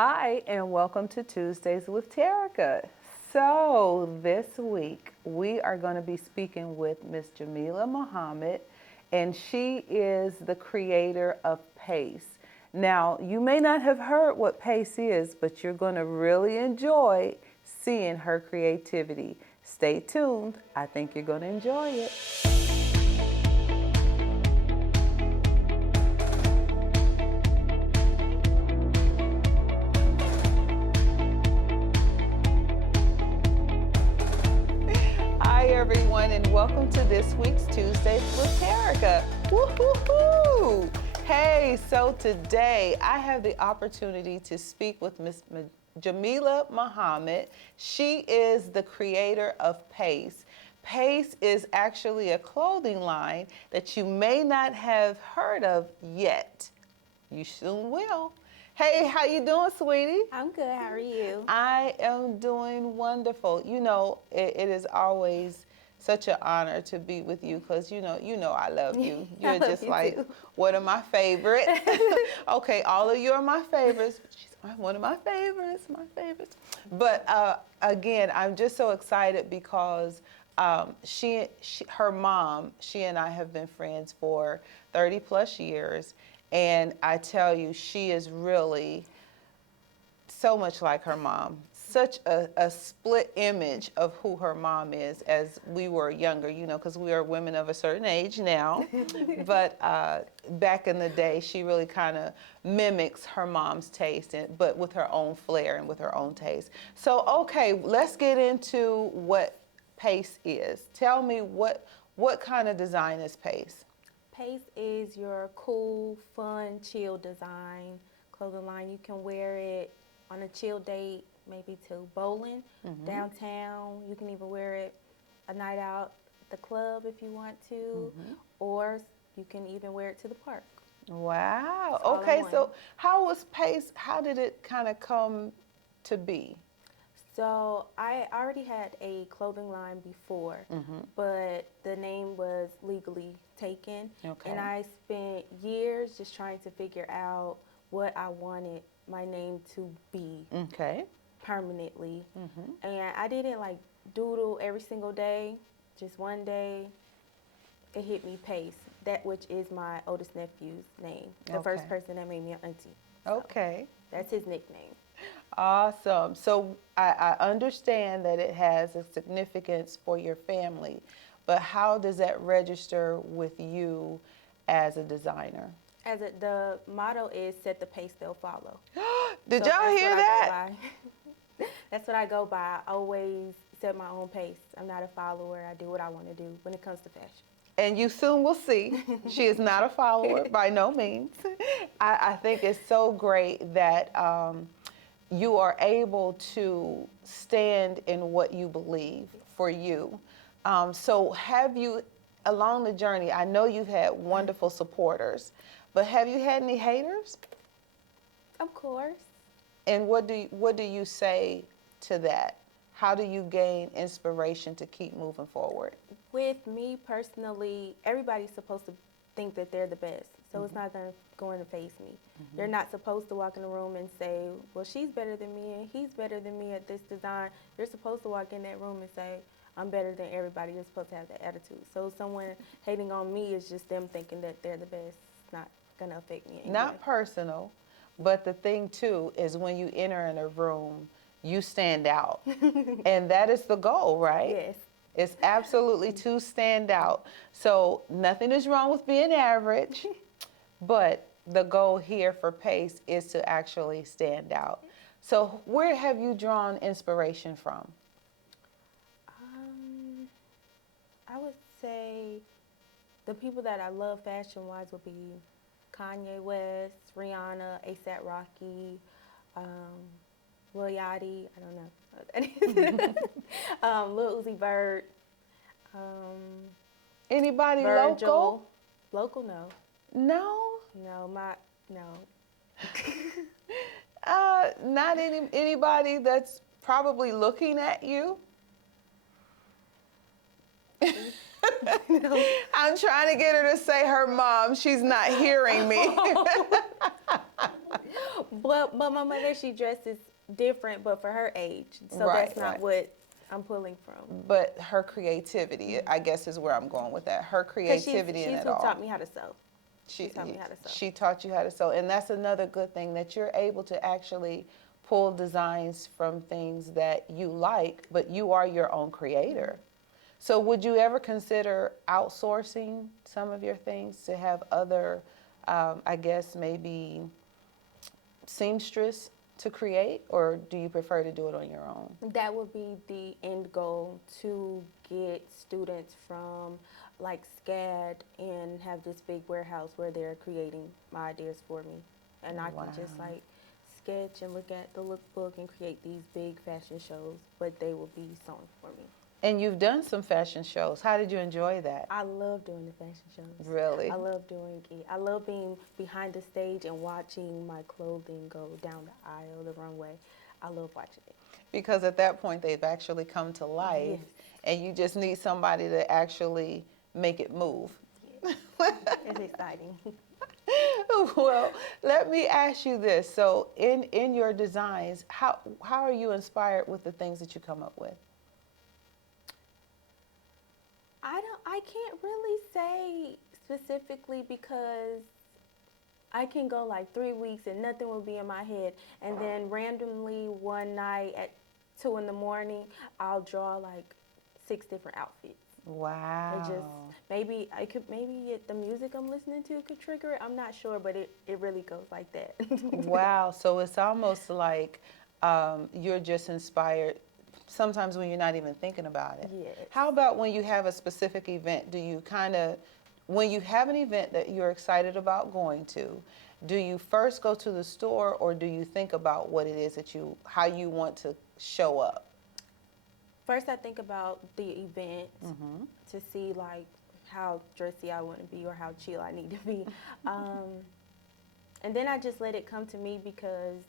Hi, and welcome to Tuesdays with Terica. So, this week we are going to be speaking with Ms Jameelah Mohammed, and she is the creator of Pase. Now, you may not have heard what Pase is, but you're going to really enjoy seeing her creativity. Stay tuned. I think you're going to enjoy it. Hi, everyone, and welcome to this week's Tuesdays with Terica. Woo-hoo-hoo! Hey, so today I have the opportunity to speak with Ms Jameelah Mohammed. She is the creator of Pase. Pase is actually a clothing line that you may not have heard of yet. You soon will. Hey, how you doing, sweetie? I'm good. How are you? I am doing wonderful. You know, it is always such an honor to be with you because you know I love you. You're I love just you like too. one of my favorites. Okay, all of you are my favorites. She's one of my favorites, But again, I'm just so excited because her mom, she and I have been friends for 30 plus years. And I tell you, she is really so much like her mom. Such a split image of who her mom is as we were younger, you know, because we are women of a certain age now. But back in the day, she really kind of mimics her mom's taste, but with her own flair and with her own taste. So, okay, let's get into what Pase is. Tell me what kind of design is Pase? Pace is your cool, fun, chill design clothing line. You can wear it on a chill date, maybe to bowling, downtown. You can even wear it a night out at the club if you want to, or you can even wear it to the park. Wow. It's all in Okay, one. so how was Pace, how did it kind of come to be? So I already had a clothing line before, but the name was legally taken. Okay. And I spent years just trying to figure out what I wanted my name to be Okay. permanently. And I didn't like doodle every single day. Just one day, it hit me Pace, that which is my oldest nephew's name, the first Okay. person that made me an auntie. Okay. That's his nickname. Awesome. So I understand that it has a significance for your family, but how does that register with you as a designer? The motto is set the pace, they'll follow. Did So y'all that's hear what I that? go by. That's what I go by. I always set my own pace. I'm not a follower. I do what I want to do when it comes to fashion. And you soon will see. She is not a follower by no means. I think it's so great that you are able to stand in what you believe for you. So have you, along the journey, I know you've had wonderful supporters, but have you had any haters? Of course. And what do you say to that? How do you gain inspiration to keep moving forward? With me personally, everybody's supposed to think that they're the best. So it's not going to face me. You're not supposed to walk in the room and say, well, she's better than me and he's better than me at this design. You're supposed to walk in that room and say, I'm better than everybody. You're supposed to have that attitude. So someone hating on me is just them thinking that they're the best. It's not going to affect me anyway. Not personal, but the thing too is when you enter in a room, you stand out. And that is the goal, right? Yes. It's absolutely to stand out. So nothing is wrong with being average, but the goal here for Pace is to actually stand out. So where have you drawn inspiration from? I would say the people that I love fashion-wise would be Kanye West, Rihanna, A$AP Rocky, Lil Yachty, I don't know what that is. Lil Uzi Vert, Anybody Virgil. local? Local, no. No? No. Not anybody that's probably looking at you? I'm trying to get her to say her mom. She's not hearing me. but my mother, she dresses different, but for her age. So Right, that's not right. what I'm pulling from. But her creativity, I guess, is where I'm going with that. Her Because creativity in she's it who all. taught me how to sew. She taught me how to sew. She taught you how to sew, and that's another good thing, that you're able to actually pull designs from things that you like, but you are your own creator. So would you ever consider outsourcing some of your things to have other, I guess maybe seamstress to create, or do you prefer to do it on your own? That would be the end goal, to get students from like SCAD and have this big warehouse where they're creating my ideas for me. And I can just Wow. like sketch and look at the lookbook and create these big fashion shows, but they will be sewn for me. And you've done some fashion shows. How did you enjoy that? I love doing the fashion shows. Really? I love doing it. I love being behind the stage and watching my clothing go down the aisle, the runway. I love watching it. Because at that point, they've actually come to life, Yes. and you just need somebody to actually make it move. Yes. It's exciting. Well, let me ask you this. So in your designs, how are you inspired with the things that you come up with? I can't really say specifically, because I can go like 3 weeks and nothing will be in my head, and then randomly one night at 2 in the morning, I'll draw like 6 different outfits. Wow. It just, maybe the music I'm listening to could trigger it. I'm not sure, but it really goes like that. Wow. So it's almost like you're just inspired sometimes when you're not even thinking about it. Yes. How about when you have a specific event? Do you when you have an event that you're excited about going to, do you first go to the store, or do you think about what it is that how you want to show up? First, I think about the event to see like how dressy I want to be or how chill I need to be. And then I just let it come to me, because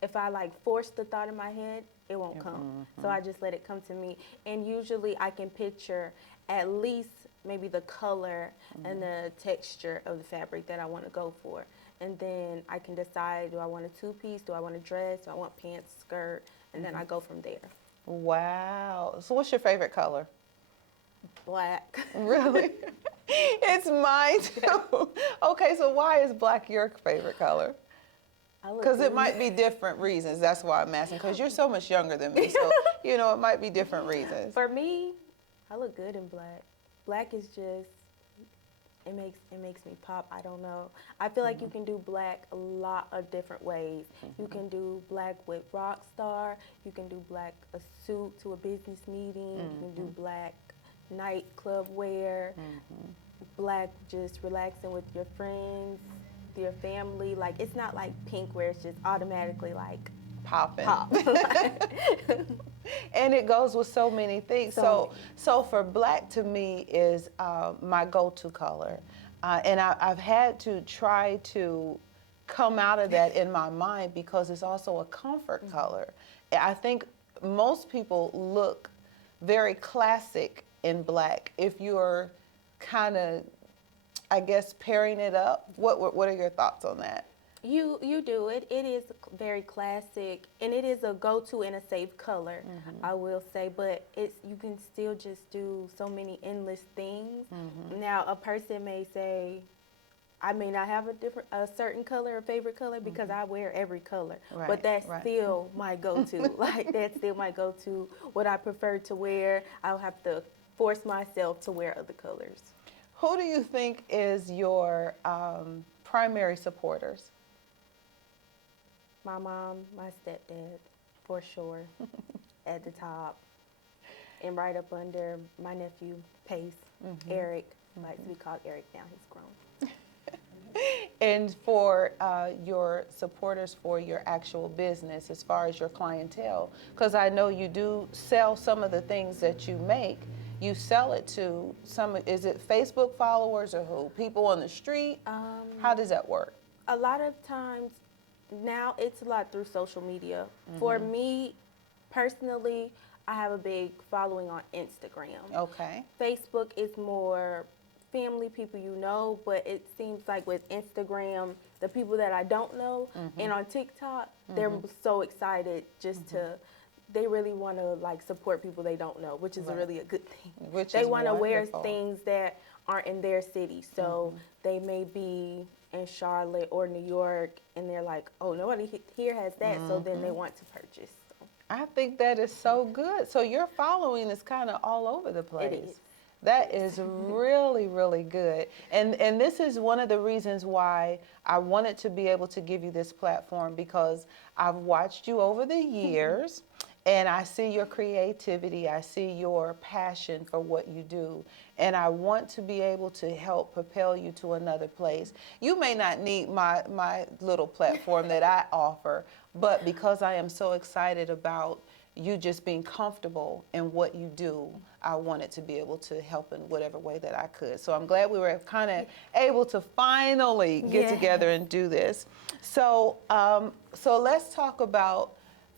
if I like force the thought in my head, it won't come. So I just let it come to me. And usually I can picture at least maybe the color and the texture of the fabric that I want to go for. And then I can decide, do I want a 2-piece? Do I want a dress? Do I want pants, skirt? And then I go from there. Wow. So what's your favorite color? Black. Really? It's mine too. Okay, so why is black your favorite color? Because it might be different reasons. That's why I'm asking, because you're so much younger than me. So, it might be different reasons. For me, I look good in black. Black is just, it makes me pop. I don't know. I feel like you can do black a lot of different ways. You can do black with rock star. You can do black a suit to a business meeting. You can do black nightclub wear. Black just relaxing with your friends, your family. Like, it's not like pink where it's just automatically like Popping. pop. And it goes with so many things. So for black, to me, is my go-to color. And I've had to try to come out of that in my mind, because it's also a comfort color. I think most people look very classic in black. If you're kind of, I guess, pairing it up, what are your thoughts on that? You do it. It is very classic, and it is a go-to and a safe color, I will say. But you can still just do so many endless things. Now, a person may say, I may not have a certain color or favorite color, because I wear every color. Right, but that's right. still my go-to. Like, that's still my go-to. What I prefer to wear, I'll have to force myself to wear other colors. Who do you think is your primary supporters? My mom, my stepdad, for sure, at the top. And right up under, my nephew, Pase, Eric, likes to be called Eric now, he's grown. And for your supporters for your actual business, as far as your clientele, because I know you do sell some of the things that you make, you sell it to is it Facebook followers or who? People on the street? How does that work? A lot of times, now it's a lot through social media. For me, personally, I have a big following on Instagram. Okay. Facebook is more family, people you know, but it seems like with Instagram, the people that I don't know, and on TikTok, they're so excited just to, they really want to like support people they don't know, which is really a good thing. Which they is want to wear wonderful. things that aren't in their city, so they may be in Charlotte or New York, and they're like, oh, nobody here has that, so then they want to purchase. So I think that is so good. So your following is kind of all over the place. it is. That is really, really good. And this is one of the reasons why I wanted to be able to give you this platform, because I've watched you over the years and I see your creativity, I see your passion for what you do, and I want to be able to help propel you to another place. You may not need my little platform that I offer, but because I am so excited about you just being comfortable in what you do, I wanted to be able to help in whatever way that I could. So I'm glad we were kind of able to finally get together and do this. So, so let's talk about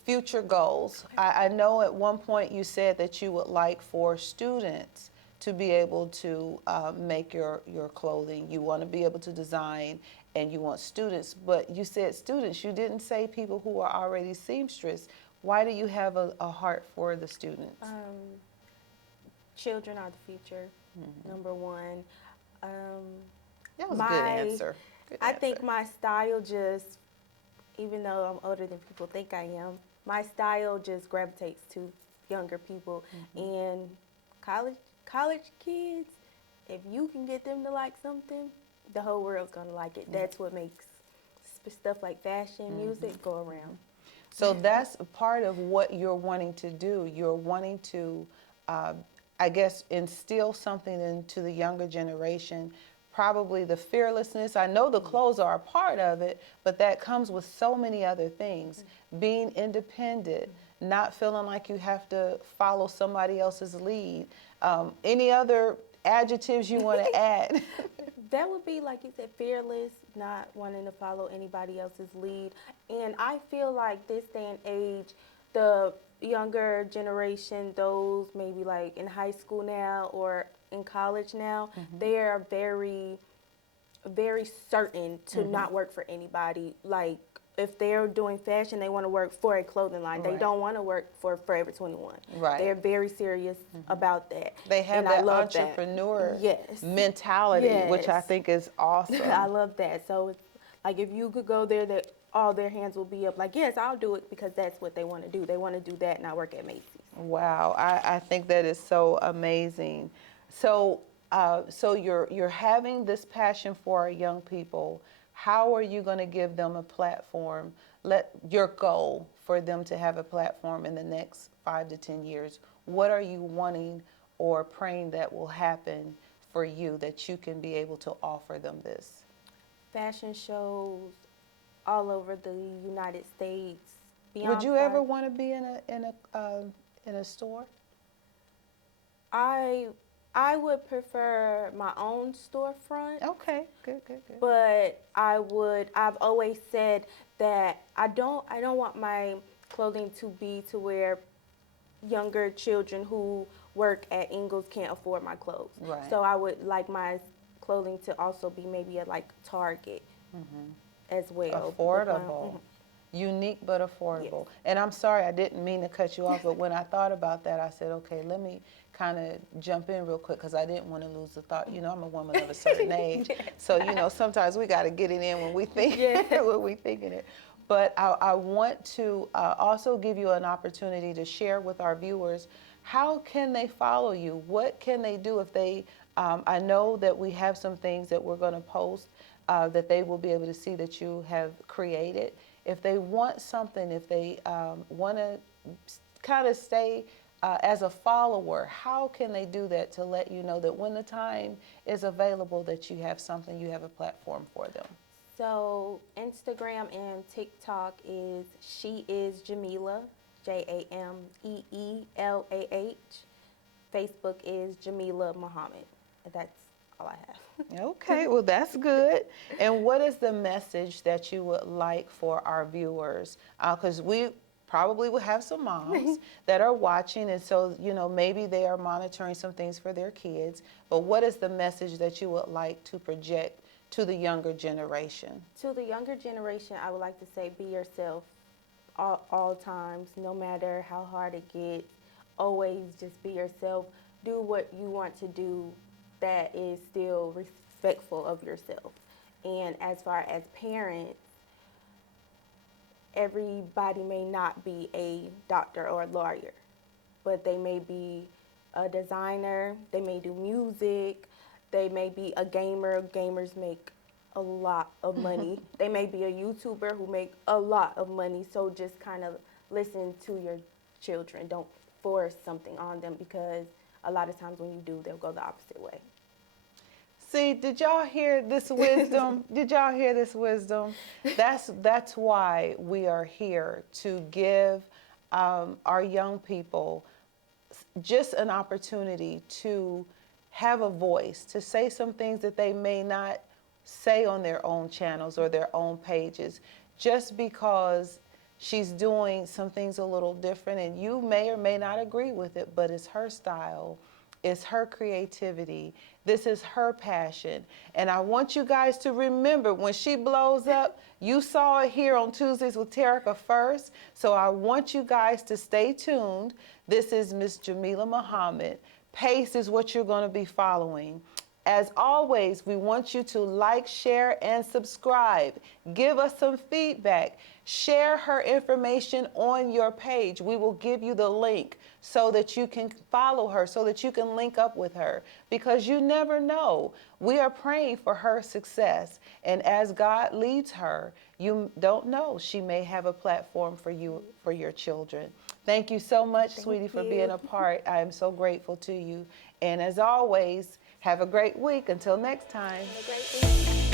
future goals. I know at one point you said that you would like for students to be able to make your clothing. You want to be able to design, and you want students, but you said students. You didn't say people who are already seamstress. Why do you have a heart for the students? Children are the future, number one. That was a good answer. Good I answer. think my style just, even though I'm older than people think I am, my style just gravitates to younger people. And college kids, if you can get them to like something, the whole world's gonna like it. That's what makes stuff like fashion, music go around. So that's part of what you're wanting to do. You're wanting to, I guess, instill something into the younger generation, probably the fearlessness. I know the clothes are a part of it, but that comes with so many other things. Being independent, not feeling like you have to follow somebody else's lead. Any other adjectives you want to add? That would be, like you said, fearless, not wanting to follow anybody else's lead. And I feel like this day and age, the younger generation, those maybe like in high school now or in college now, they are very, very certain to not work for anybody. Like, if they're doing fashion, they want to work for a clothing line. They don't want to work for Forever 21. Right. They're very serious about that. They have and that I love entrepreneur that. mentality, which I think is awesome. I love that. So it's like, if you could go there, that all their hands will be up. Like, yes, I'll do it, because that's what they want to do. They want to do that, and I work at Macy's. Wow, I think that is so amazing. So, so you're having this passion for our young people. How are you going to give them a platform? Let your goal for them to have a platform in the next 5 to 10 years. What are you wanting or praying that will happen for you, that you can be able to offer them this? Fashion shows all over the United States. Would you ever want to be in a store? I would prefer my own storefront. Okay, good. But I've always said that I don't want my clothing to be to where younger children who work at Ingles can't afford my clothes. Right. So I would like my clothing to also be maybe at like Target as well. Affordable. Unique but affordable. Yes. And I'm sorry, I didn't mean to cut you off, but when I thought about that, I said, okay, let me kind of jump in real quick, because I didn't want to lose the thought. You know, I'm a woman of a certain age, so you know, sometimes we got to get it in when we think when we thinking it. But I want to also give you an opportunity to share with our viewers, how can they follow you? What can they do if they? I know that we have some things that we're going to post that they will be able to see that you have created. If they want something, if they want to kind of stay as a follower, how can they do that to let you know that when the time is available that you have something, you have a platform for them? So Instagram and TikTok is She Is Jameelah, Jameelah. Facebook is Jameelah Mohammed. That's all I have. Okay, well, that's good. And what is the message that you would like for our viewers? Because probably will have some moms that are watching, and so, you know, maybe they are monitoring some things for their kids. But what is the message that you would like to project to the younger generation? To the younger generation, I would like to say be yourself all times, no matter how hard it gets. Always just be yourself. Do what you want to do that is still respectful of yourself. And as far as parents, everybody may not be a doctor or a lawyer, but they may be a designer, they may do music, they may be a gamer. Gamers make a lot of money. They may be a YouTuber who make a lot of money. So just kind of listen to your children. Don't force something on them, because a lot of times when you do, they'll go the opposite way. See, did y'all hear this wisdom? Did y'all hear this wisdom? That's why we are here, to give our young people just an opportunity to have a voice, to say some things that they may not say on their own channels or their own pages, just because she's doing some things a little different, and you may or may not agree with it, but it's her style. It's her creativity. This is her passion. And I want you guys to remember, when she blows up, you saw it here on Tuesdays with Terica first. So I want you guys to stay tuned. This is Ms Jameelah Mohammed. Pace is what you're going to be following. As always, we want you to like, share, and subscribe. Give us some feedback. Share her information on your page. We will give you the link so that you can follow her, so that you can link up with her, because you never know. We are praying for her success, and as God leads her, you don't know, she may have a platform for you, for your children. Thank you so much, sweetie, for being a part. I am so grateful to you. And as always, have a great week. Until next time. Have a great week.